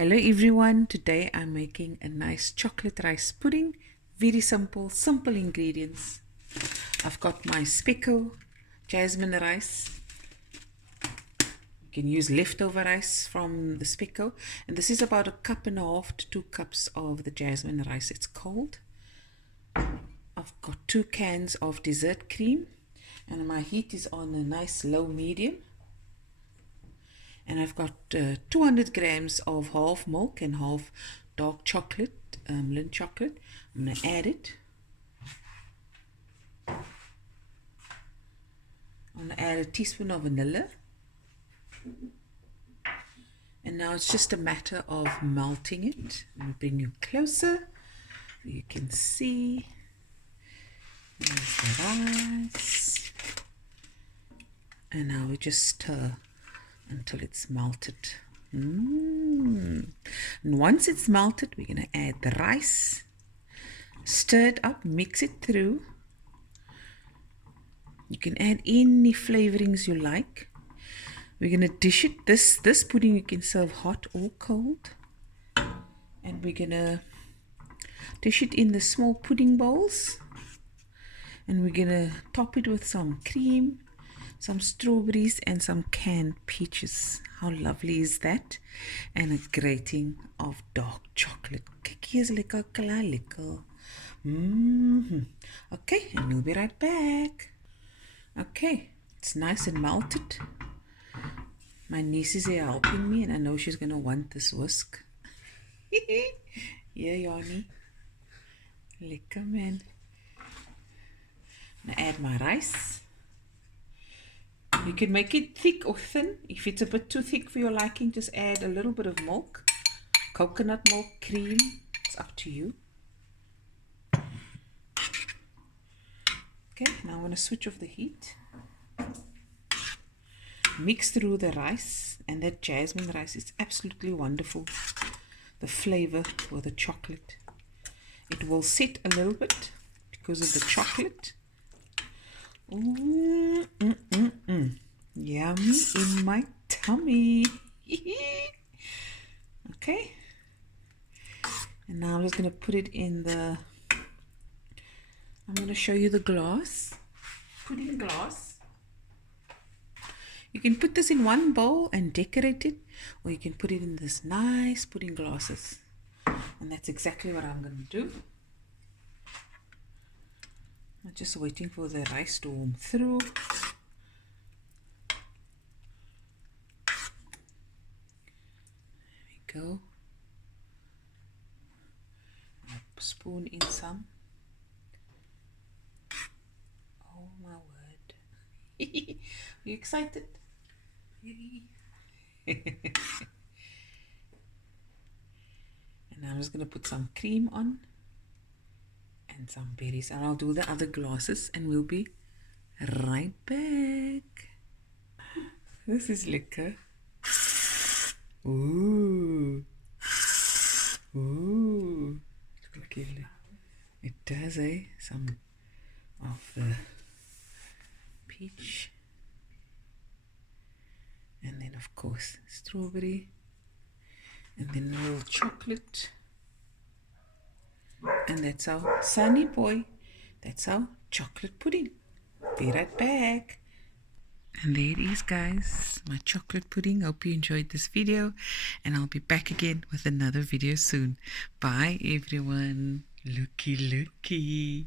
Hello everyone, today I'm making a nice chocolate rice pudding. Very simple ingredients. I've got my Spekko jasmine rice. You can use leftover rice from the Spekko. And this is about 1.5 cups to 2 cups of the jasmine rice. It's cold. I've got 2 cans of dessert cream. And my heat is on a nice low medium. And I've got 200 grams of half milk and half dark chocolate, Lindt chocolate. I'm going to add it. I'm going to add a teaspoon of vanilla. And now it's just a matter of melting it. Let me bring you closer so you can see. There's the rice. And now we just stir until it's melted. And once it's melted, we're going to add the rice, stir it up, mix it through. You can add any flavorings you like. We're going to dish it. This pudding you can serve hot or cold. And we're going to dish it in the small pudding bowls. And we're going to top it with some cream, some strawberries and some canned peaches. How lovely is that? And a grating of dark chocolate. Kyk, is lekker klaar, lekker. Okay, and we'll be right back. Okay, it's nice and melted. My niece is here helping me and I know she's going to want this whisk. Yeah, Yanni. Lekker, man. I'm going to add my rice. You can make it thick or thin. If it's a bit too thick for your liking, just add a little bit of milk, coconut milk, cream. It's up to you. Okay, now I'm going to switch off the heat. Mix through the rice, and that jasmine rice is absolutely wonderful. The flavor with the chocolate. It will set a little bit because of the chocolate. Yummy in my tummy. Okay, and now I'm just going to put it in the, I'm going to show you the glass, pudding glass. You can put this in one bowl and decorate it, or you can put it in this nice pudding glasses, and that's exactly what I'm going to do. I'm just waiting for the rice to warm through. There we go. I'll spoon in some. Oh my word. Are you excited? And I'm just going to put some cream on. And some berries, and I'll do the other glasses and we'll be right back. This is lekker. Ooh. It does, eh? Some of the peach, and then of course strawberry, and then a little chocolate. And that's our Sunny boy. That's our chocolate pudding. Be right back. And there it is, guys. My chocolate pudding. Hope you enjoyed this video. And I'll be back again with another video soon. Bye, everyone. Looky, looky.